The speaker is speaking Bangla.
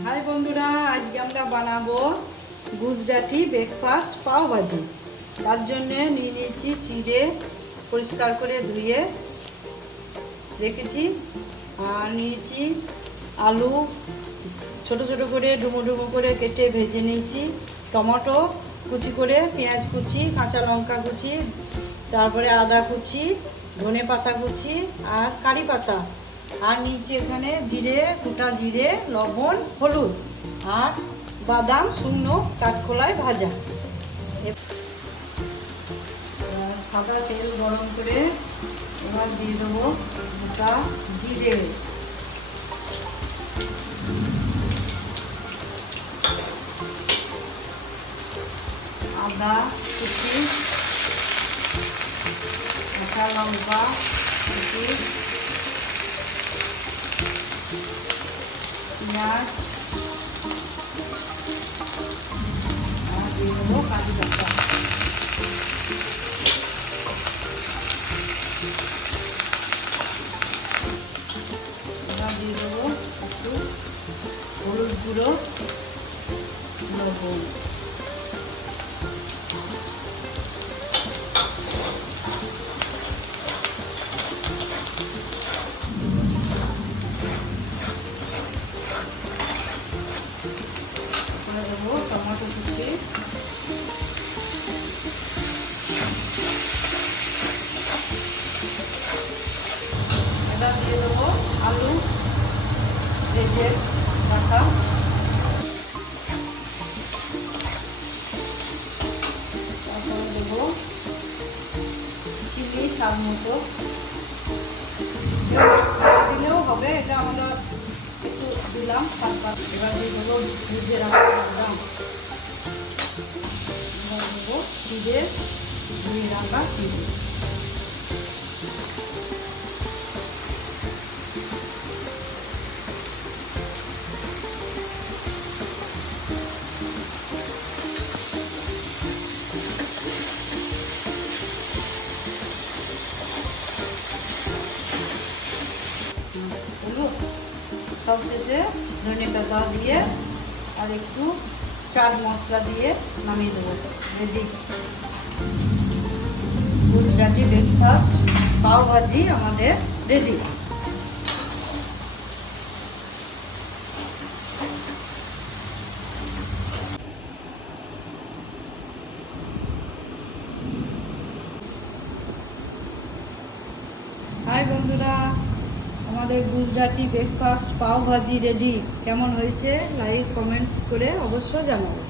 হাই বন্ধুরা, আজকে আমরা বানাবো গুজরাটি ব্রেকফাস্ট পাও ভাজি। তার জন্য নিয়ে নিয়েছি চিড়ে, পরিষ্কার করে ধুয়ে রেখেছি। আর নিয়েছি আলু, ছোট ছোট করে ডুমো ডুমো করে কেটে ভেজে নিয়েছি। টমেটো কুচি করে, পেঁয়াজ কুচি, কাঁচা লঙ্কা কুচি, তারপরে আদা কুচি, ধনে পাতা কুচি আর কারি পাতা। আর নিচে এখানে জিরে, গোটা জিরে, লবণ, হলুদ আর বাদাম শুকনো কাঠখোলায় ভাজা। সাদা তেল গরম করে এবার দিয়ে দেবো গোটা জিরে, আদা কুচি, কাঁচা লঙ্কা কুচি, পেঁয়াজ আর দিয়ে দেবো কাজু বাটা। এবার দিয়ে দেবো একটু হলুদ গুঁড়ো, লবণ। দেবো টমেটো কুচি, এবার দিয়ে দেবো আলু ভেজে রাখা, তারপরে দেবো চিনি স্বাদ মতো। দিলেও হবে, এটা আমরা একটু দিলাম হালকা। এবার দিয়ে দেবো ভেজে রাখা বাদাম, এবার দেবো চিড়ে, ধুয়ে রাখা চিড়ে। হলুদ সব শেষে ধনে পাতা দিয়ে আর একটু চাট মশলা দিয়ে নামিয়ে দেবো। রেডি গুজরাটি ব্রেকফাস্ট পাও ভাজি আমাদের রেডি। হাই বন্ধুরা, আমাদের গুজরাটি ব্রেকফাস্ট পাও ভাজি রেডি। কেমন হয়েছে লাইক কমেন্ট করে অবশ্যই জানাবো।